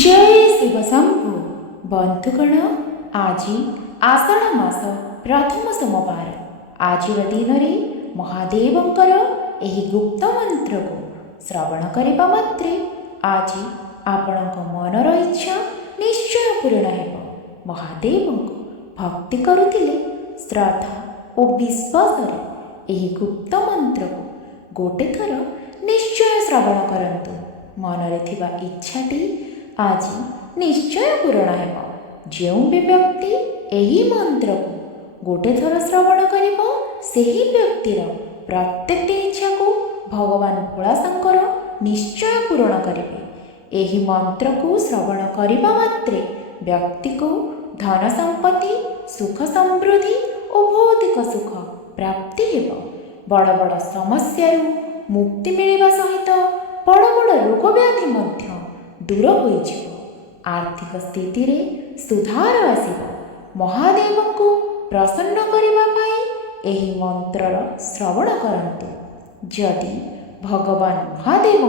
जय शिव शंभु बंधुगण आज आषाढ़ मास प्रथम सोमवार आज दिन में महादेवंकर एही गुप्त मंत्र को श्रवण करने मात्रे आज आपणक मनर इच्छा निश्चय पूर्ण हेब। महादेव को भक्ति करुथिले श्रद्धा और विश्वास एही गुप्त मंत्र को गोटे थर निश्चय श्रवण करंतु मनरे थिबा इच्छाटी आज निश्चय पूर्ण हेब। जो भी व्यक्ति यही मंत्र को गोटे थर श्रवण करिब सेही व्यक्तिर प्रत्येक इच्छा को भगवान भोलाशंकर निश्चय पूर्ण करेंगे। यही मंत्र को श्रवण करने मात्रे व्यक्ति को धन संपत्ति सुख समृद्धि और भौतिक सुख प्राप्ति हेब। बड़ बड़ समस्या मुक्ति मिलवा सहित बड़ बड़ रोग व्याधि मध्य दूर हो आर्थिक स्थिति रे सुधार आसिब। महादेव को प्रसन्न करने एही मंत्रर श्रवण करंतु। जदि भगवान महादेव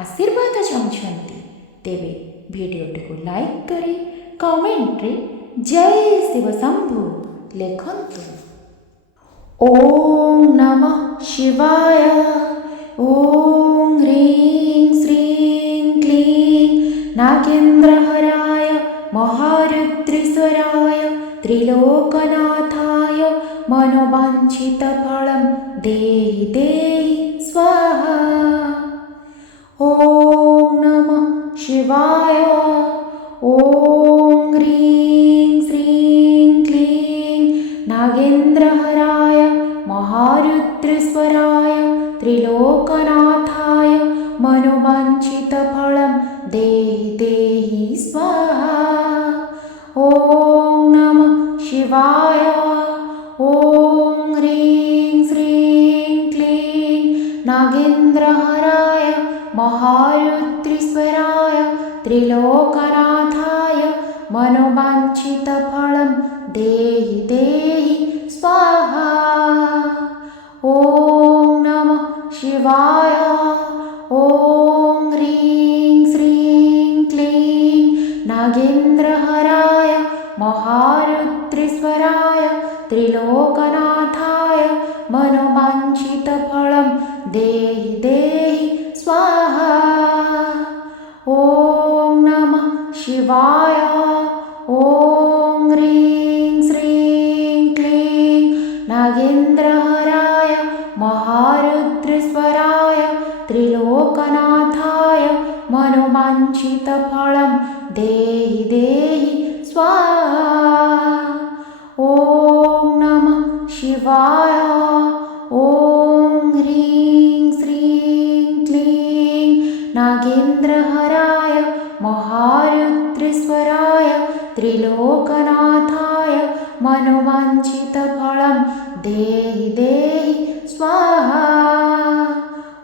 आशीर्वाद चाहते तेबे वीडियोटी को लाइक करी कमेंट रे जय शिव शंभु लिखंतु। ओम नमः शिवाय। ओम ह्रीं श्रीं क्लीं नागेन्द्रहराय महारुद्रेश्वराय त्रिलोकनाथाय मनोवांछितफलं देहि देहि स्वाहा। ओम नमः शिवाय। ओम ह्रीं श्रीं क्लीं नागेन्द्रहराय महारुद्रेश्वराय त्रिलोकनाथाय मनोवांछितफलं देहि देहि स्वाहा। ओम नमः शिवाय। ओम ह्रीं श्रीं क्लीं नागेन्द्रहराय महारुद्रेश्वराय त्रिलोकनाथाय मनोवांछितफलं देहि देहि स्वाहा। ओम नमः शिवाय। ओम ह्रीं श्रीं क्लीं नागेन्द्रहराय महारुद्रेश्वराय त्रिलोकनाथाय मनोवांछितफलं देहि देहि स्वाहा। ओम नमः शिवाय। ओम ह्रीं श्रीं क्लीं नागेन्द्रहराय महारुद्रेश्वराय त्रिलोकनाथाय मनोवांछितफलं देहि देहि स्वाहा। ओम नमः शिवाय। ओम ह्रीं श्रीं क्लीं नागेन्द्रहराय महारुद्रेश्वराय त्रिलोकनाथाय मनोवांछितफलं देहि देहि स्वाहा।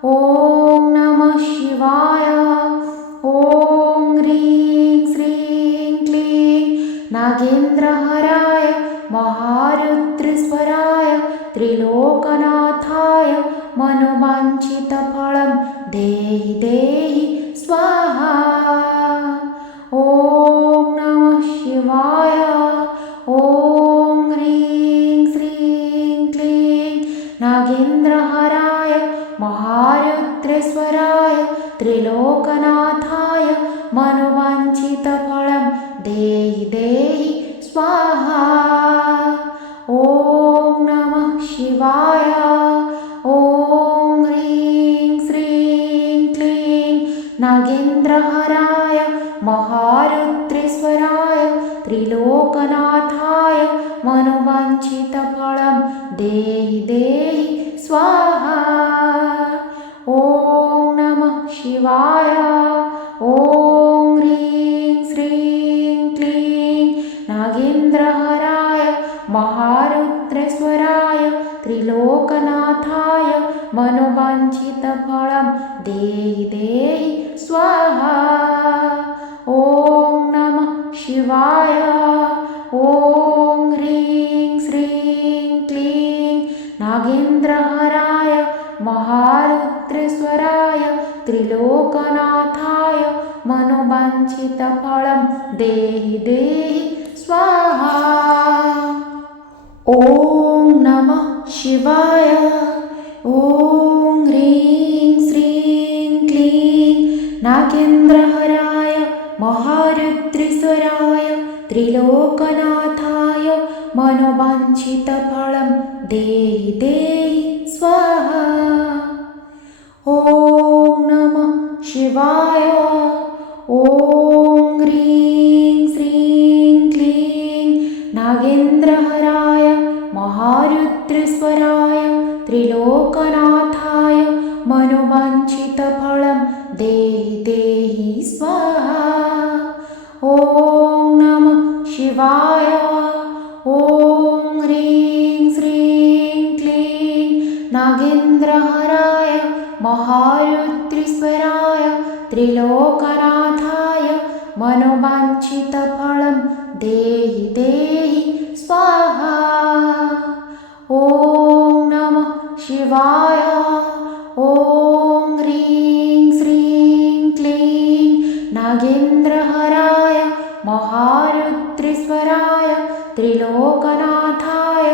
ओम नमः शिवाय। ओम ह्रीं श्रीं क्लीं नागेन्द्रहराय महारुद्रेश्वराय त्रिलोकनाथाय मनोवांछितफलं देहि देहि स्वाहा। ओम नमः शिवाय। ओम ह्रीं श्रीं क्लीं नागेन्द्रहराय महारुद्रेश्वराय त्रिलोकनाथाय मनोवांछितफलं देहि देहि स्वाहा। ओम नमः शिवाय। ओम ह्रीं श्रीं क्लीं नागेन्द्रहराय महारुद्रेश्वराय त्रिलोकनाथाय मनोवांछितफलं देहि देहि स्वाहा। ओम नमः शिवाय। ओम ह्रीं श्रीं क्लीं नागेन्द्रहराय महारुद्रेश्वराय त्रिलोकनाथाय मनोवांछितफलं देहि देहि स्वाहा। ओम नमः शिवाय। ओम ह्रीं श्रीं क्लीं नागेन्द्रहराय महारुद्रेश्वराय त्रिलोकनाथाय मनोवांछितफलं मनोवाञ्छितफलं देहि देहि स्वाहा। ॐ नमः शिवाय। ॐ ह्रीं श्रीं क्लीं नागेन्द्रहराय महारुद्रेश्वराय त्रिलोकनाथाय मनोवाञ्छितफलं देहि देहि स्वाहा। ॐ नमः शिवाय। ॐ ह्रीं श्रीं क्लीं नागेन्द्रहराय महारुद्रेश्वराय त्रिलोकनाथाय मनोवाञ्छितफलं देहि देहि स्वाहा। ॐ नमः शिवाय। ॐ ह्रीं श्रीं क्लीं नागेन्द्रहराय महारुद्रेश्वराय त्रिलोकनाथाय मनोवाञ्छितफलं देहि देहि स्वाहा। ॐ नमः शिवाय। ॐ ह्रीं श्रीं क्लीं नागेन्द्रहराय महारुद्रेश्वराय त्रिलोकनाथाय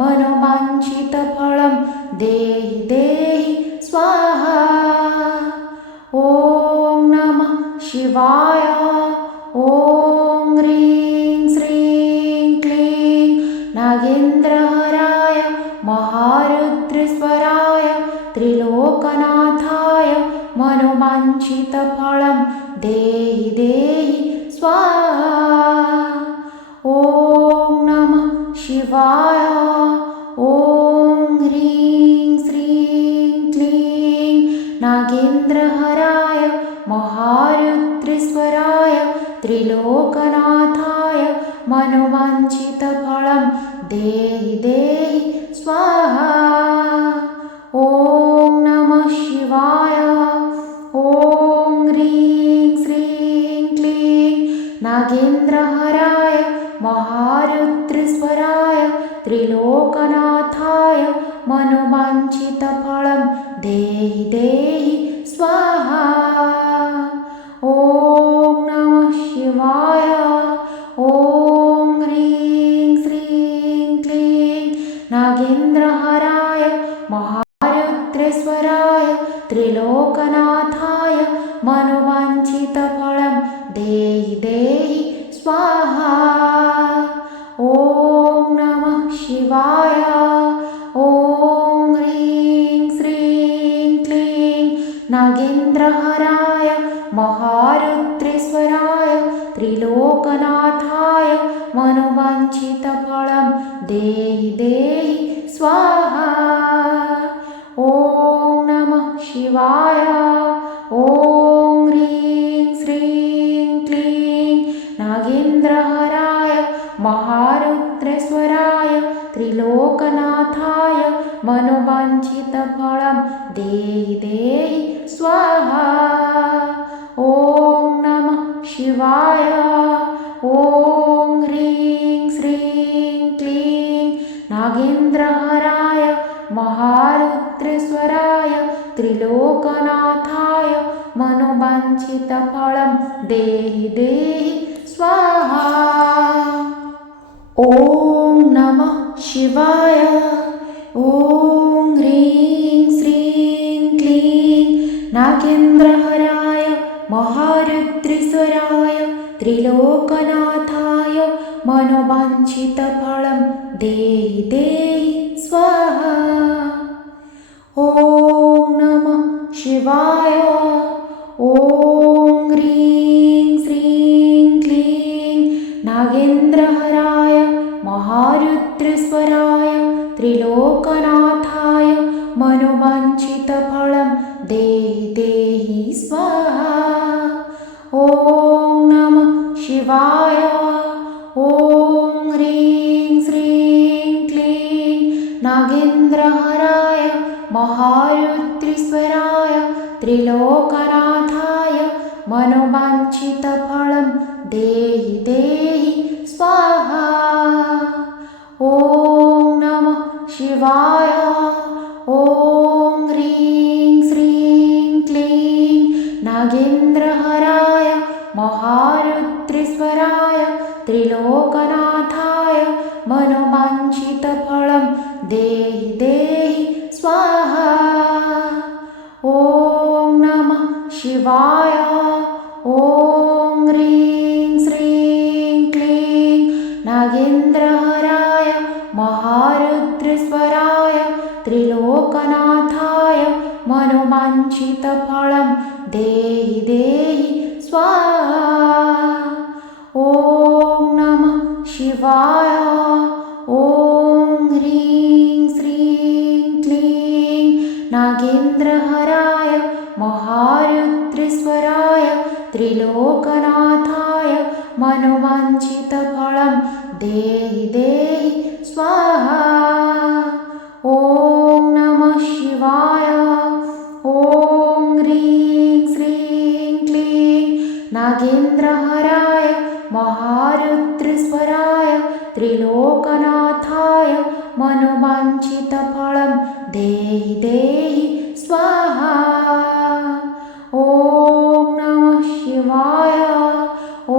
मनोवाञ्छितफलं देहि देहि स्वाहा। ॐ नमः शिवाय। ॐ ह्रीं श्रीं क्लीं नागेन्द्रहराय महारुद्रेश्वराय त्रिलोकनाथाय मनोवाञ्छितफलं देहि देहि स्वाहा। ॐ नमः शिवाय। ॐ ह्रीं श्रीं क्लीं नागेन्द्रहराय महारुद्रेश्वराय त्रिलोकनाथाय मनोवाञ्छितफलं देहि देहि स्वाहा। ॐ नमः शिवाय। ॐ ह्रीं श्रीं क्लीं नागेन्द्रहराय महारुद्रेश्वराय त्रिलोकनाथाय मनोवाञ्छितफलं देहि देहि स्वाहा। ॐ नमः शिवाय। ॐ ह्रीं श्रीं क्लीं नागेन्द्रहराय महारुद्रेश्वराय त्रिलोकनाथाय मनोवाञ्छितफलं देहि देहि स्वाहा। ॐ नमः शिवाय। ॐ ह्रीं श्रीं क्लीं नागेन्द्रहराय महारुद्रेश्वराय त्रिलोकनाथाय मनोवाञ्छितफलं देहि देहि स्वाहा। ॐ नमः शिवाय। ॐ ह्रीं श्रीं क्लीं नागेन्द्रहराय महारुद्रेश्वराय त्रिलोकनाथाय मनोवाञ्छितफलं देहि देहि स्वाहा। ॐ नमः शिवाय। ॐ ह्रीं श्रीं क्लीं नागेन्द्रहराय महारुद्रेश्वराय त्रिलोकनाथाय मनोवाञ्छितफलं देहि देहि स्वाहा। ॐ नमः शिवाय। ॐ ह्रीं श्रीं क्लीं नागेन्द्रहराय महारुद्रेश्वराय त्रिलोकनाथाय मनोवाञ्छितफलं देहि देहि स्वाहा। ॐ नमः शिवाय। ॐ ह्रीं श्रीं क्लीं नागेन्द्रहराय महारुद्रेश्वराय त्रिलोकनाथाय मनोवाञ्छितफलं देहि देहि स्वाहा। ॐ नमः शिवाय। ॐ ह्रीं श्रीं क्लीं नागेन्द्रहराय महारुद्रेश्वराय त्रिलोकनाथाय मनोवाञ्छितफलं देहि देहि स्वाहा। ॐ नमः शिवाय। ॐ ह्रीं श्रीं क्लीं नागेन्द्रहराय महारुद्रेश्वराय त्रिलोकनाथाय मनोवाञ्छितफलं देहि देहि स्वाहा। ॐ नमः शिवाय। ॐ ह्रीं श्रीं क्लीं नागेन्द्रहराय महारुद्रेश्वराय त्रिलोकनाथाय मनोवाञ्छितफलं देहि देहि स्वाहा। ॐ नमः शिवाय। ॐ ह्रीं श्रीं क्लीं नागेन्द्रहराय महारुद्रेश्वराय त्रिलोकनाथाय मनोवाञ्छितफलं देहि देहि स्वाहा। ॐ नमः शिवाय। ॐ ह्रीं श्रीं क्लीं नागेन्द्रहराय महारुद्रेश्वराय त्रिलोकनाथाय मनोवाञ्छितफलं देहि देहि स्वाहा। ॐ नमः शिवाय। ॐ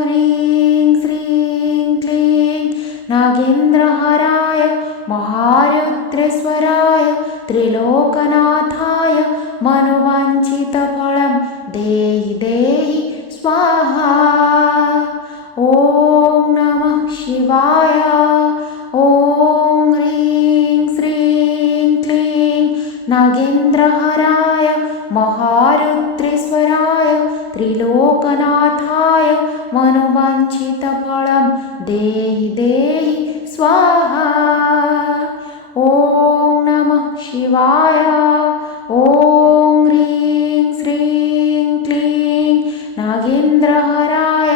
ह्रीं श्रीं क्लीं नागेन्द्रहराय महारुद्रेश्वराय त्रिलोकनाथाय मनोवाञ्छितफलं देहि देहि स्वाहा। ॐ नमः शिवाय। ॐ ह्रीं श्रीं क्लीं नागेन्द्रहराय महारुद्रेश्वराय त्रिलोकनाथाय मनोवाञ्छितफलं देहि देहि स्वाहा। ॐ नमः शिवाय। ॐ ह्रीं श्रीं क्लीं नागेन्द्रहराय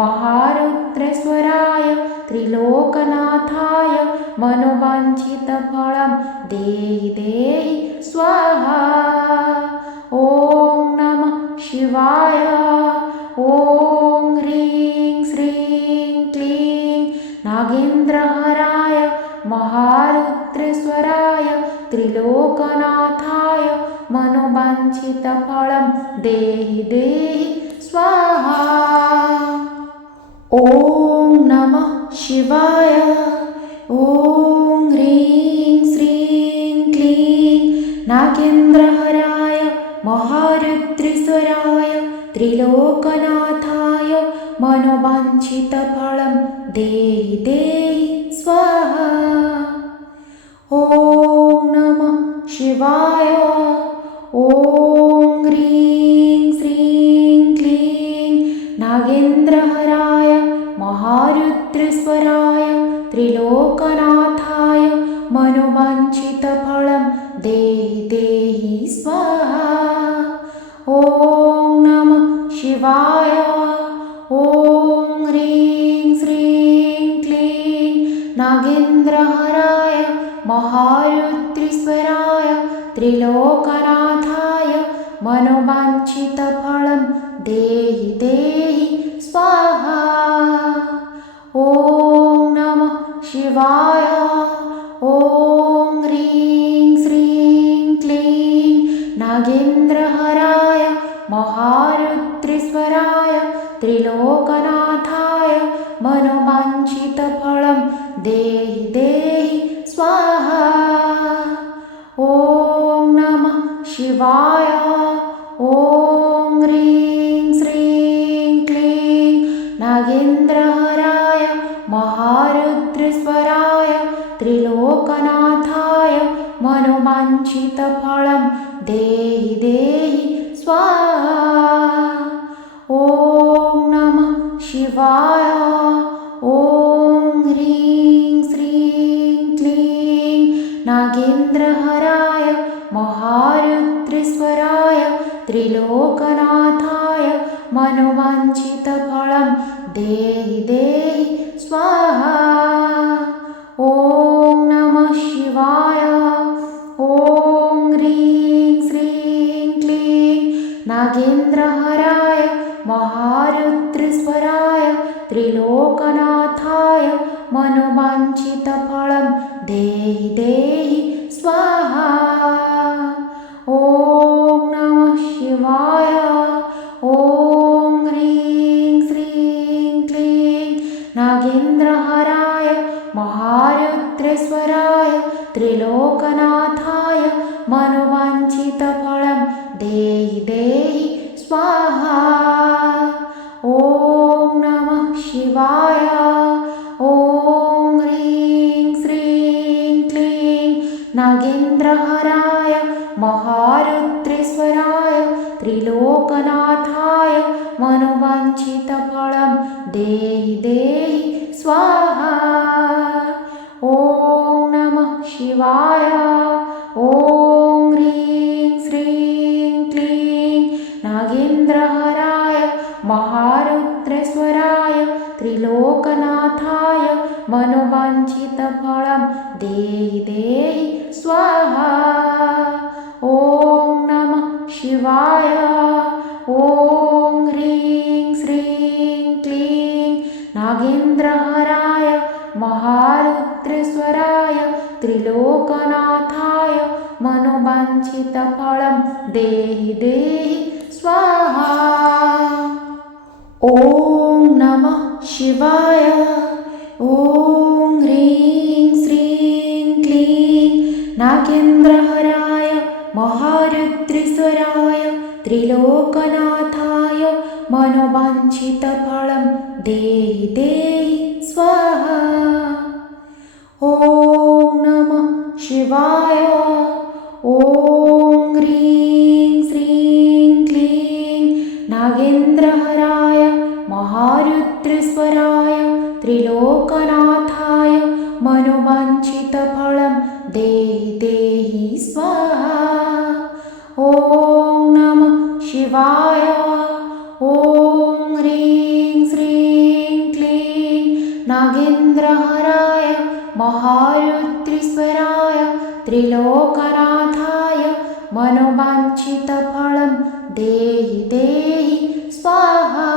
महारुद्रेश्वराय त्रिलोकनाथाय मनोवाञ्छितफलं देहि देहि स्वाहा। ॐ नमः शिवाय। ॐ ह्रीं श्रीं क्लीं नागेन्द्रहराय महारुद्रेश्वराय त्रिलोकनाथाय मनोवाञ्छितफलं देहि देहि स्वाहा। ॐ नमः शिवाय। ॐ ह्रीं श्रीं क्लीं नागेन्द्रहराय महारुद्रेश्वराय त्रिलोकनाथाय मनोवाञ्छितफलं देहि देहि स्वाहा। ॐ नमः शिवाय। ॐ ह्रीं श्रीं क्लीं नागेन्द्रहराय महारुद्रेश्वराय त्रिलोकनाथाय मनोवाञ्छितफलं देहि देहि स्वाहा। ॐ नमः शिवाय। ॐ ह्रीं श्रीं क्लीं नागेन्द्रहराय महारुद्रेश्वराय त्रिलोकनाथाय मनोवाञ्छितफलं देहि देहि स्वाहा। ॐ नमः शिवाय। ॐ ह्रीं श्रीं क्लीं नागेन्द्रहराय महारुद्रेश्वराय त्रिलोकनाथाय मनोवाञ्छितफलं देहि देहि स्वाहा। ॐ नमः शिवाय। ॐ ह्रीं श्रीं क्लीं नागेन्द्रहराय महारुद्रेश्वराय त्रिलोकनाथाय मनोवाञ्छितफलं देहि देहि स्वाहा। ॐ नमः शिवाय। ॐ ह्रीं श्रीं क्लीं नागेन्द्रहराय महारुद्रेश्वराय त्रिलोकनाथाय मनोवाञ्छितफलं देहि देहि स्वाहा। ॐ नमः शिवाय। ॐ ह्रीं श्रीं क्लीं नागेन्द्रहराय महारुद्रेश्वराय त्रिलोकनाथाय मनोवाञ्छितफलं देहि देहि स्वाहा। ॐ नमः शिवाय। ॐ ह्रीं त्रिलोकनाथाय मनोवाञ्छितफलं देहि देहि स्वाहा। ॐ नमः शिवाय। ॐ ह्रीं श्रीं क्लीं नागेन्द्रहराय महारुद्रेश्वराय त्रिलोकनाथाय मनोवाञ्छितफलं देहि देहि स्वाहा। ॐ नमः शिवाय। ॐ ह्रीं श्रीं क्लीं नागेन्द्रहराय महारुद्रेश्वराय त्रिलोकनाथाय मनोवाञ्छितफलं देहि देहि स्वाहा। ॐ नमः शिवाय। ॐ ह्रीं श्रीं क्लीं नागेन्द्रहराय महारुद्रेश्वराय त्रिलोकनाथाय मनोवाञ्छितफलं देहि देहि स्वाहा। ॐ नमः शिवाय। ॐ ह्रीं श्रीं क्लीं नागेन्द्रहराय महारुद्रेश्वराय त्रिलोकनाथाय मनोवाञ्छितफलं देहि देहि स्वाहा। ॐ नमः शिवाय। ॐ ह्रीं श्रीं क्लीं नागेन्द्रहराय महारुद्रेश्वराय त्रिलोकनाथाय मनोवाञ्छितफलं देहि देहि स्वाहा। ॐ नमः शिवाय। ॐ ह्रीं श्रीं क्लीं नागेन्द्रहराय महारुद्रेश्वराय त्रिलोकनाथाय मनोवाञ्छितफलं देहि देहि स्वाहा।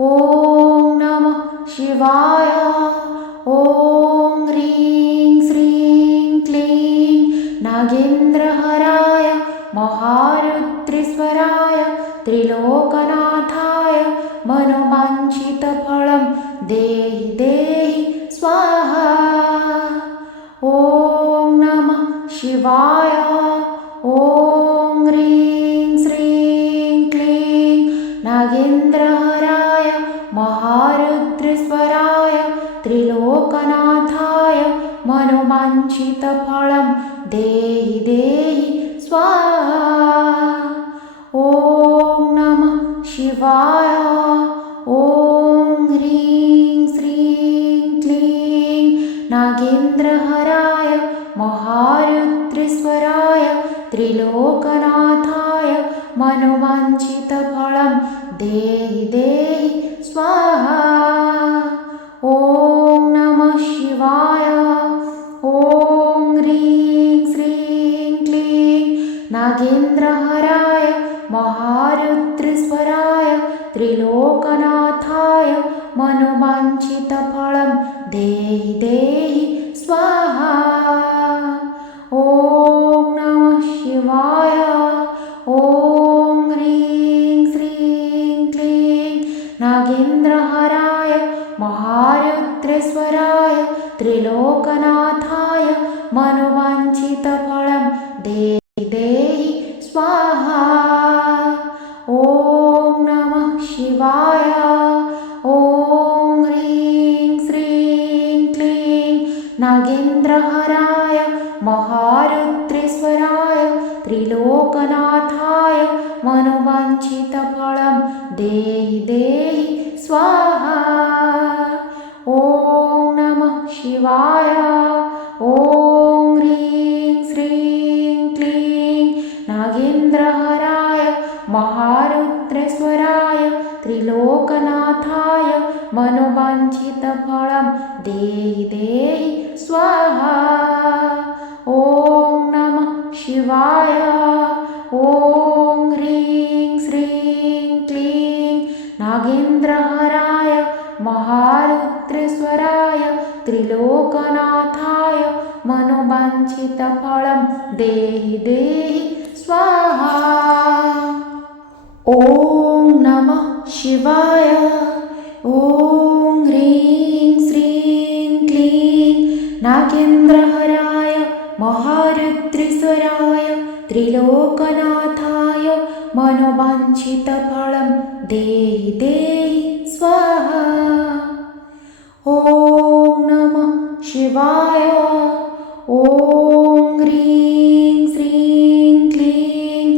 ॐ नमः शिवाय। ॐ ह्रीं श्रीं क्लीं नागेन्द्रहराय महारुद्रेश्वराय त्रिलोकनाथाय मनोवाञ्छितफलं देहि देहि स्वाहा। ॐ नमः शिवाय। ॐ ह्रीं श्रीं क्लीं नागेन्द्रहराय महारुद्रेश्वराय त्रिलोकनाथाय मनोवाञ्छितफलं देहि देहि स्वाहा। ॐ नमः शिवाय। ॐ ह्रीं श्रीं क्लीं नागेन्द्रहराय महारुद्रेश्वराय त्रिलोकनाथाय मनोवाञ्छितफलं देहि देहि स्वाहा। ॐ नमः शिवाय। ॐ ह्रीं श्रीं क्लीं नागेन्द्रहराय महारुद्रेश्वराय त्रिलोकनाथाय मनोवाञ्छितफलं देहि देहि स्वाहा। ॐ नमः शिवाय। ॐ ह्रीं श्रीं क्लीं नागेन्द्रहराय महारुद्रेश्वराय त्रिलोकनाथाय मनोवाञ्छितफलं देहि देहि स्वाहा। ॐ नमः शिवाय। ॐ ह्रीं श्रीं क्लीं नागेन्द्रहराय महारुद्रेश्वराय त्रिलोकनाथाय मनोवाञ्छितफलं देहि देहि स्वाहा। ॐ नमः शिवाय। ॐ ह्रीं श्रीं क्लीं नागेन्द्रहराय महारुद्रेश्वराय त्रिलोकनाथाय मनोवाञ्छितफलं देहि देहि स्वाहा। ॐ नमः शिवाय। ॐ ह्रीं श्रीं क्लीं नागेन्द्रहराय महारुद्रेश्वराय त्रिलोकनाथाय मनोवाञ्छितफलं देहि देहि स्वाहा। ॐ नमः शिवाय। ॐ ह्रीं श्रीं क्लीं नागेन्द्रहराय त्रिलोकनाथाय मनोवाञ्छितफलं देहि देहि स्वाहा। ॐ नमः शिवाय। ॐ ह्रीं श्रीं क्लीं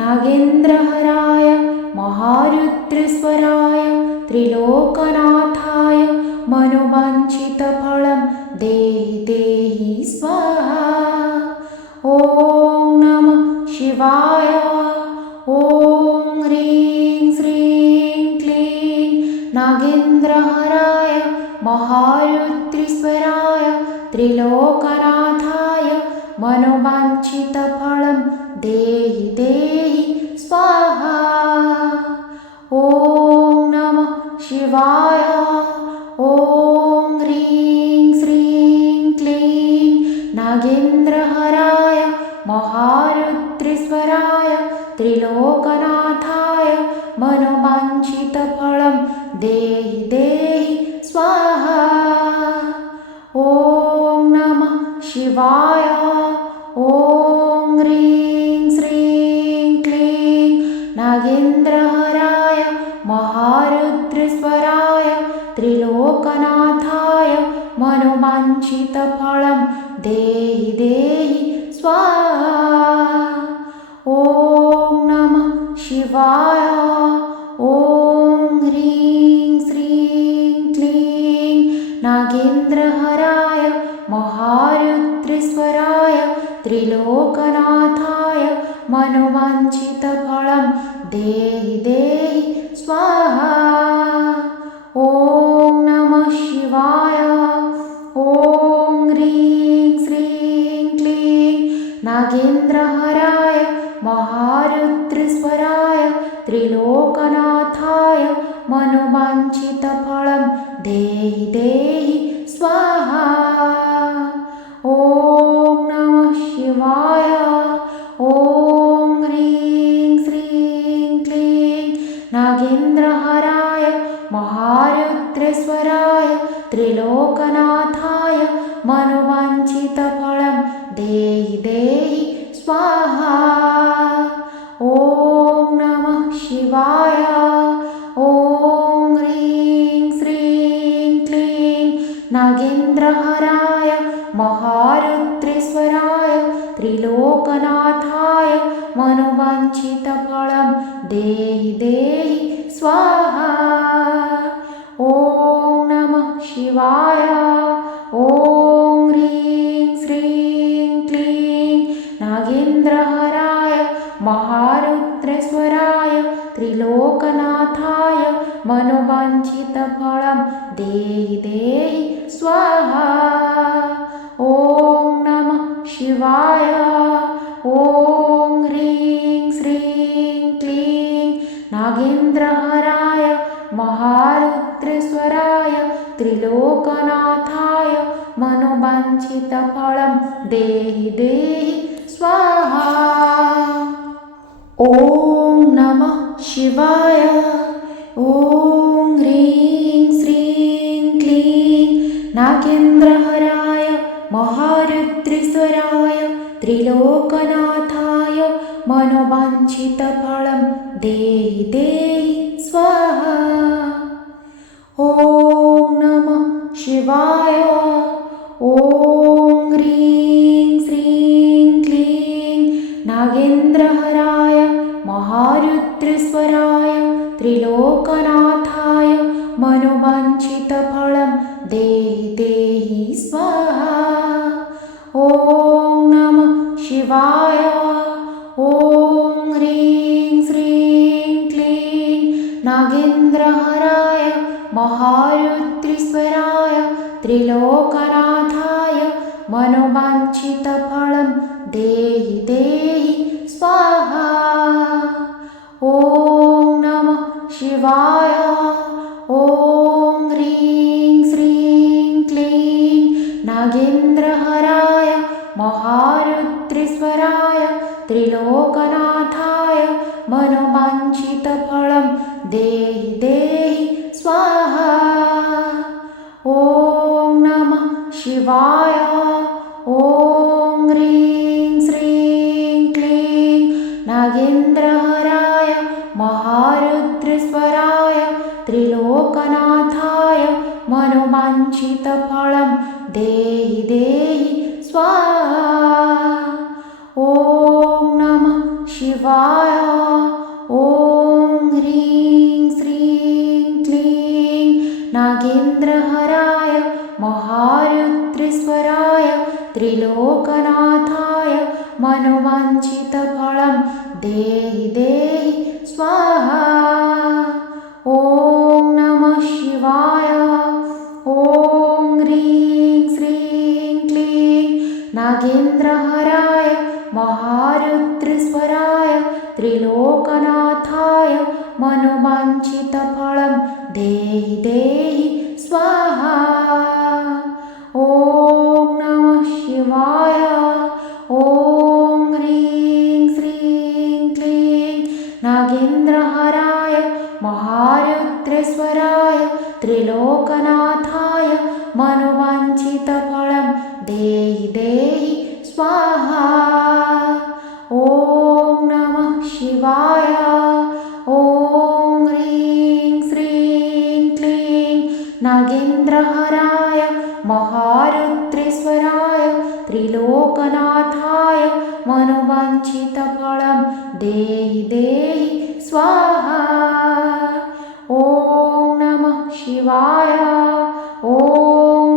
नागेन्द्रहराय महारुद्रेश्वराय त्रिलोकनाथाय मनोवाञ्छितफलं देहि देहि स्वाहा। ॐ नमः शिवाय। ॐ ह्रीं श्रीं क्लीं नागेन्द्रहराय महारुद्रेश्वराय त्रिलोकनाथाय मनोवाञ्छितफलं देहि देहि स्वाहा। ॐ नमः शिवाय। ॐ ह्रीं श्रीं क्लीं नागेन्द्रहराय महारुद्रेश्वराय त्रिलोकनाथाय मनोवाञ्छितफलं देहि देहि स्वाहा। ॐ नमः शिवाय। ॐ ह्रीं श्रीं क्लीं नागेन्द्रहराय महारुद्रेश्वराय त्रिलोकनाथाय मनोवाञ्छितफलं देहि देहि स्वाहा। ॐ नमः शिवाय। ॐ ह्रीं श्रीं क्लीं नागेन्द्रहराय महारुद्रेश्वराय त्रिलोकनाथाय मनोवाञ्छितफलं देहि देहि स्वाहा। ॐ नमः शिवाय। ॐ ह्रीं श्रीं क्लीं नागेन्द्रहराय महारुद्रेश्वराय त्रिलोकनाथाय मनोवाञ्छितफलं देहि देहि स्वाहा। ॐ नमः शिवाय। ॐ ह्रीं श्रीं क्लीं नागेन्द्रहराय महारुद्रेश्वराय त्रिलोकनाथाय मनोवाञ्छितफलं देहि देहि स्वाहा। ॐ नमः शिवाय। ॐ ह्रीं श्रीं क्लीं नागेन्द्रहराय महारुद्रेश्वराय त्रिलोकनाथाय मनोवाञ्छितफलं देहि देहि स्वाहा। ॐ नमः शिवाय। ॐ ह्रीं श्रीं क्लीं नागेन्द्रहराय महारुद्रेश्वराय त्रिलोकनाथाय मनोवाञ्छितफलं देहि देहि स्वाहा। ॐ नमः शिवाय। ॐ ह्रीं श्रीं क्लीं नागेन्द्रहराय महारुद्रेश्वराय त्रिलोकनाथाय मनोवाञ्छितफलं देहि देहि स्वाहा। ॐ नमः शिवाय। ॐ ह्रीं श्रीं क्लीं नागेन्द्रहराय महारुद्रेश्वराय त्रिलोकनाथाय मनोवाञ्छितफलं देहि देहि स्वाहा। ॐ नमः शिवाय। ॐ ह्रीं श्रीं क्लीं नागेन्द्रहराय महारुद्रेश्वराय त्रिलोकनाथाय मनोवाञ्छितफलं देहि देहि स्वाहा। ॐ नमः शिवाय। ॐ ह्रीं श्रीं क्लीं नागेन्द्रहराय महारुद्रेश्वराय त्रिलोकनाथाय मनोवाञ्छितफलं देहि देहि स्वाहा। ॐ नमः शिवाय। ॐ ह्रीं श्रीं क्लीं नागेन्द्रहराय महारुद्रेश्वराय त्रिलोकनाथाय मनोवाञ्छितफलं देहि देहि स्वाहा। ॐ नमः शिवाय। ॐ ह्रीं श्रीं क्लीं त्रिलोकनाथाय मनोवाञ्छितफलं देहि देहि स्वाहा। ॐ नमः शिवाय। ॐ ह्रीं श्रीं क्लीं नागेन्द्रहराय महारुद्रेश्वराय त्रिलोकनाथाय मनोवाञ्छितफलं देहि देहि स्वाहा। ॐ नमः शिवाय। ॐ ह्रीं श्रीं क्लीं नागेन्द्रहराय महारुद्रेश्वराय त्रिलोकनाथाय मनोवाञ्छितफलं देहि देहि स्वाहा। ॐ नमः शिवाय। ॐ ह्रीं श्रीं क्लीं नागेन्द्रहराय महारुद्रेश्वराय त्रिलोकनाथाय मनोवाञ्छितफलं देहि देहि स्वाहा। ॐ नमः शिवाय। ॐ ह्रीं श्रीं क्लीं नागेन्द्रहराय महारुद्रेश्वराय त्रिलोकनाथाय मनोवाञ्छितफलं देहि देहि स्वाहा। ॐ नमः शिवाय। ॐ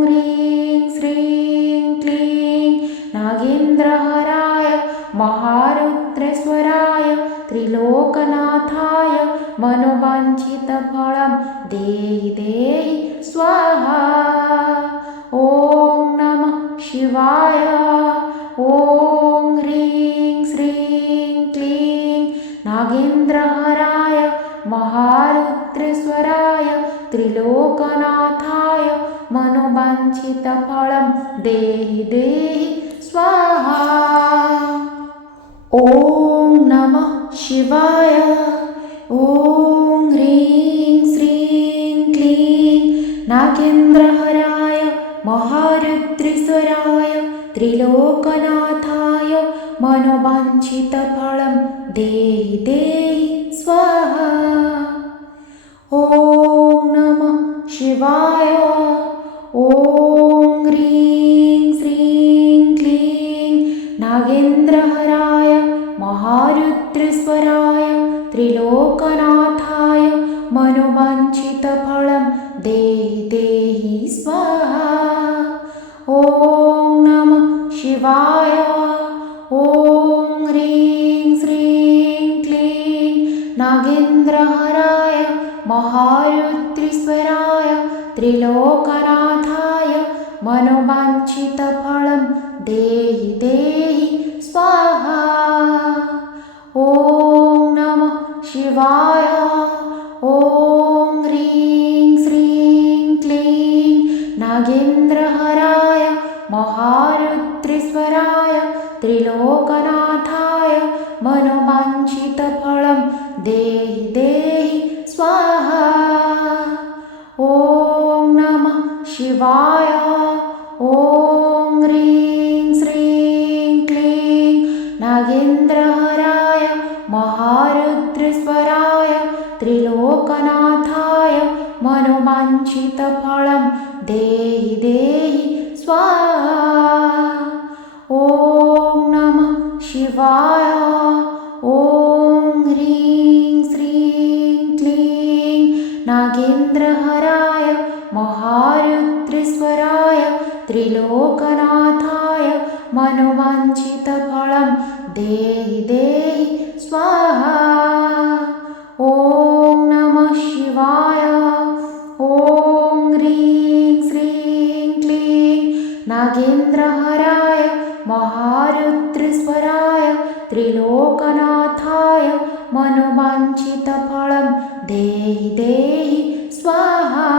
ह्रीं श्रीं क्लीं नागेन्द्रहराय महारुद्रेश्वराय त्रिलोकनाथाय मनोवाञ्छितफलं देहि देहि स्वाहा। ॐ नमः शिवाय। ॐ ह्रीं श्रीं क्लीं नागेन्द्रहराय महारुद्रेश्वराय त्रिलोकनाथाय मनोवाञ्छितफलं देहि देहि स्वाहा। ॐ नमः शिवाय। ॐ ह्रीं श्रीं क्लीं नागेन्द्रहराय महारुद्रेश्वराय त्रिलोकनाथाय मनोवाञ्छितफलं देहि देहि स्वाहा। ॐ नमः शिवाय। ॐ ह्रीं श्रीं क्लीं नागेन्द्रहराय महारुद्रेश्वराय त्रिलोकनाथाय मनोवाञ्छितफलं देहि देहि स्वाहा। ॐ नमः शिवाय। ॐ ह्रीं श्रीं क्लीं नागेन्द्रहराय महारुद्रेश्वराय त्रिलोकनाथाय मनोवाञ्छितफलं देहि देहि स्वाहा। ॐ नमः शिवाय। ॐ ह्रीं श्रीं क्लीं नागेन्द्रहराय महारुद्रेश्वराय त्रिलोकनाथाय मनोवाञ्छितफलं देहि देहि स्वाहा। ॐ नमः शिवाय। ॐ ह्रीं श्रीं क्लीं नागेन्द्रहराय महारुद्रेश्वराय त्रिलोकनाथाय मनोवाञ्छितफलं देहि देहि स्वाहा। ॐ नमः शिवाय। ॐ ह्रीं श्रीं क्लीं नागेन्द्रहराय महारुद्रेश्वराय त्रिलोकनाथाय मनोवाञ्छितफलं देहि देहि स्वाहा। ॐ नमः शिवाय। ॐ ह्रीं श्रीं क्लीं नागेन्द्रहराय महारुद्रेश्वराय त्रिलोकनाथाय मनोवाञ्छितफलं देहि देहि स्वाहा।